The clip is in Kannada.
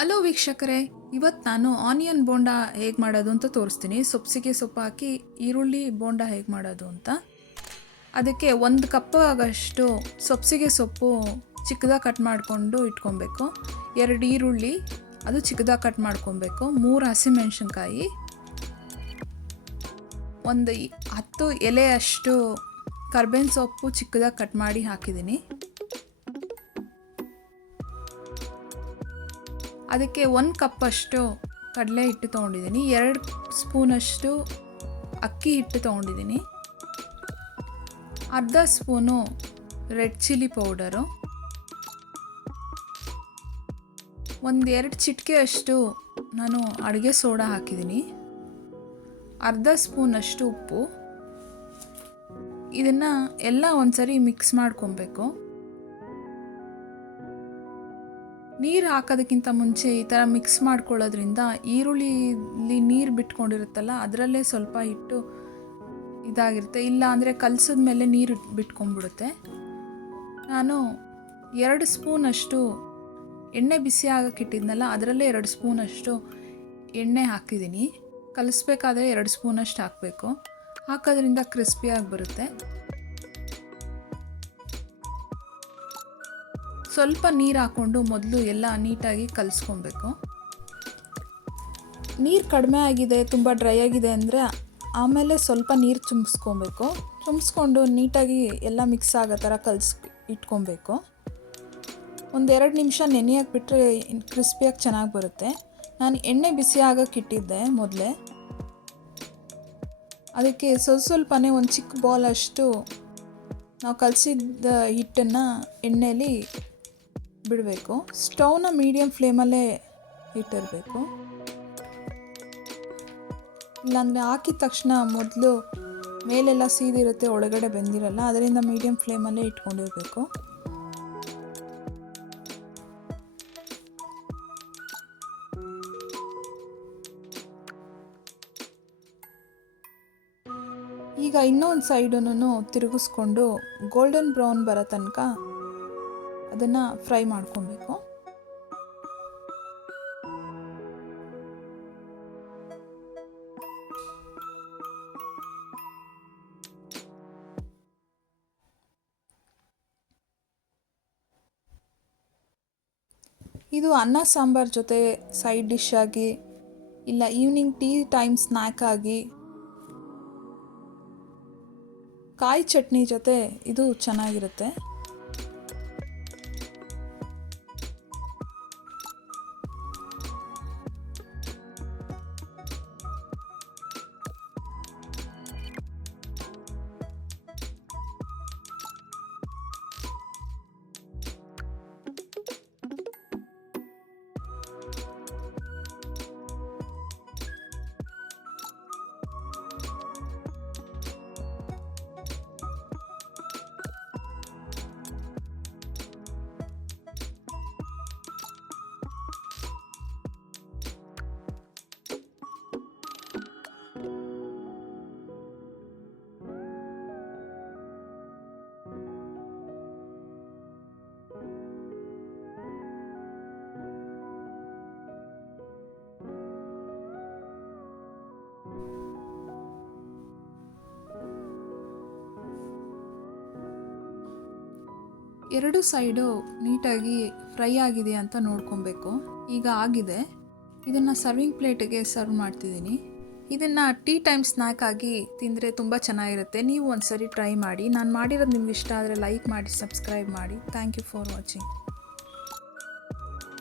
ಹಲೋ ವೀಕ್ಷಕರೇ, ಇವತ್ತು ನಾನು ಆನಿಯನ್ ಬೋಂಡ ಹೇಗೆ ಮಾಡೋದು ಅಂತ ತೋರಿಸ್ತೀನಿ. ಸೊಪ್ಪಿಗೆ ಸೊಪ್ಪು ಹಾಕಿ ಈರುಳ್ಳಿ ಬೋಂಡ ಹೇಗೆ ಮಾಡೋದು ಅಂತ. ಅದಕ್ಕೆ 1 ಕಪ್ ಆಗಷ್ಟು ಸೊಪ್ಪಿಗೆ ಸೊಪ್ಪು ಚಿಕ್ಕದಾಗಿ ಕಟ್ ಮಾಡಿಕೊಂಡು ಇಟ್ಕೊಬೇಕು. 2 ಈರುಳ್ಳಿ ಅದು ಚಿಕ್ಕದಾಗಿ ಕಟ್ ಮಾಡ್ಕೊಬೇಕು. 3 ಹಸಿಮೆಣಸಿನ್ಕಾಯಿ, ಒಂದು 10 ಎಲೆಯಷ್ಟು ಕರ್ಬೇವಿನ ಸೊಪ್ಪು ಚಿಕ್ಕದಾಗಿ ಕಟ್ ಮಾಡಿ ಹಾಕಿದ್ದೀನಿ. ಅದಕ್ಕೆ 1 ಕಪ್ಪಷ್ಟು ಕಡಲೆ ಹಿಟ್ಟು ತೊಗೊಂಡಿದ್ದೀನಿ. 2 ಸ್ಪೂನಷ್ಟು ಅಕ್ಕಿ ಹಿಟ್ಟು ತೊಗೊಂಡಿದ್ದೀನಿ. ಅರ್ಧ ಸ್ಪೂನು ರೆಡ್ ಚಿಲ್ಲಿ ಪೌಡರು, 1-2 ಚಿಟಿಕೆಯಷ್ಟು ನಾನು ಅಡುಗೆ ಸೋಡಾ ಹಾಕಿದ್ದೀನಿ. ಅರ್ಧ ಸ್ಪೂನಷ್ಟು ಉಪ್ಪು. ಇದನ್ನು ಎಲ್ಲ ಒಂದ್ಸರಿ ಮಿಕ್ಸ್ ಮಾಡ್ಕೊಬೇಕು. ನೀರು ಹಾಕೋದಕ್ಕಿಂತ ಮುಂಚೆ ಈ ಥರ ಮಿಕ್ಸ್ ಮಾಡ್ಕೊಳ್ಳೋದ್ರಿಂದ ಈರುಳ್ಳಿಲಿ ನೀರು ಬಿಟ್ಕೊಂಡಿರುತ್ತಲ್ಲ, ಅದರಲ್ಲೇ ಸ್ವಲ್ಪ ಹಿಟ್ಟು ಇದಾಗಿರುತ್ತೆ. ಇಲ್ಲ ಅಂದರೆ ಕಲಸಿದ ಮೇಲೆ ನೀರು ಬಿಟ್ಕೊಂಡ್ಬಿಡುತ್ತೆ. ನಾನು 2 ಸ್ಪೂನಷ್ಟು ಎಣ್ಣೆ ಬಿಸಿ ಆಗಕ್ಕೆ ಇಟ್ಟಿದ್ನಲ್ಲ, ಅದರಲ್ಲೇ 2 ಸ್ಪೂನಷ್ಟು ಎಣ್ಣೆ ಹಾಕಿದ್ದೀನಿ. ಕಲಿಸ್ಬೇಕಾದ್ರೆ 2 ಸ್ಪೂನಷ್ಟು ಹಾಕಬೇಕು. ಹಾಕೋದ್ರಿಂದ ಕ್ರಿಸ್ಪಿಯಾಗಿ ಬರುತ್ತೆ. ಸ್ವಲ್ಪ ನೀರು ಹಾಕ್ಕೊಂಡು ಮೊದಲು ಎಲ್ಲ ನೀಟಾಗಿ ಕಲಿಸ್ಕೊಬೇಕು. ನೀರು ಕಡಿಮೆ ಆಗಿದೆ, ತುಂಬ ಡ್ರೈ ಆಗಿದೆ ಅಂದರೆ ಆಮೇಲೆ ಸ್ವಲ್ಪ ನೀರು ಚುಮ್ಸ್ಕೊಂಡು ನೀಟಾಗಿ ಎಲ್ಲ ಮಿಕ್ಸ್ ಆಗೋ ಥರ ಇಟ್ಕೊಬೇಕು. 1-2 ನಿಮಿಷ ನೆನೆಯಕ್ಕೆ ಬಿಟ್ಟರೆ ಕ್ರಿಸ್ಪಿಯಾಗಿ ಚೆನ್ನಾಗಿ ಬರುತ್ತೆ. ನಾನು ಎಣ್ಣೆ ಬಿಸಿ ಆಗೋಕ್ಕೆ ಇಟ್ಟಿದ್ದೆ ಮೊದಲೇ. ಅದಕ್ಕೆ ಸ್ವಲ್ಪನೇ ಒಂದು ಚಿಕ್ಕ ಬಾಲಷ್ಟು ನಾವು ಕಲಸಿದ್ದ ಹಿಟ್ಟನ್ನು ಎಣ್ಣೆಯಲ್ಲಿ ಬಿಡಬೇಕು. ಸ್ಟವ್ನ ಮೀಡಿಯಮ್ ಫ್ಲೇಮಲ್ಲೇ ಇಟ್ಟಿರಬೇಕು. ಇಲ್ಲಾಂದರೆ ಹಾಕಿದ ತಕ್ಷಣ ಮೊದಲು ಮೇಲೆಲ್ಲ ಸೀದಿರುತ್ತೆ, ಒಳಗಡೆ ಬೆಂದಿರಲ್ಲ. ಅದರಿಂದ ಮೀಡಿಯಮ್ ಫ್ಲೇಮಲ್ಲೇ ಇಟ್ಕೊಂಡಿರಬೇಕು. ಈಗ ಇನ್ನೊಂದು ಸೈಡನ್ನು ತಿರುಗಿಸ್ಕೊಂಡು ಗೋಲ್ಡನ್ ಬ್ರೌನ್ ಬರೋ ತನಕ ಅದನ್ನು ಫ್ರೈ ಮಾಡ್ಕೊಬೇಕು. ಇದು ಅನ್ನ ಸಾಂಬಾರ್ ಜೊತೆ ಸೈಡ್ ಡಿಶ್ ಆಗಿ, ಇಲ್ಲ ಈವ್ನಿಂಗ್ ಟೀ ಟೈಮ್ ಸ್ನ್ಯಾಕ್ ಆಗಿ, ಕಾಯಿ ಚಟ್ನಿ ಜೊತೆ ಇದು ಚೆನ್ನಾಗಿರುತ್ತೆ. ಎರಡು ಸೈಡು ನೀಟಾಗಿ ಫ್ರೈ ಆಗಿದೆ ಅಂತ ನೋಡ್ಕೊಬೇಕು. ಈಗ ಆಗಿದೆ. ಇದನ್ನು ಸರ್ವಿಂಗ್ ಪ್ಲೇಟಿಗೆ ಸರ್ವ್ ಮಾಡ್ತಿದ್ದೀನಿ. ಇದನ್ನು ಟೀ ಟೈಮ್ ಸ್ನ್ಯಾಕ್ ಆಗಿ ತಿಂದರೆ ತುಂಬ ಚೆನ್ನಾಗಿರುತ್ತೆ. ನೀವು ಒಂದ್ಸರಿ ಟ್ರೈ ಮಾಡಿ. ನಾನು ಮಾಡಿರೋದು ನಿಮ್ಗೆ ಇಷ್ಟ ಆದರೆ ಲೈಕ್ ಮಾಡಿ, ಸಬ್ಸ್ಕ್ರೈಬ್ ಮಾಡಿ. Thank you for watching.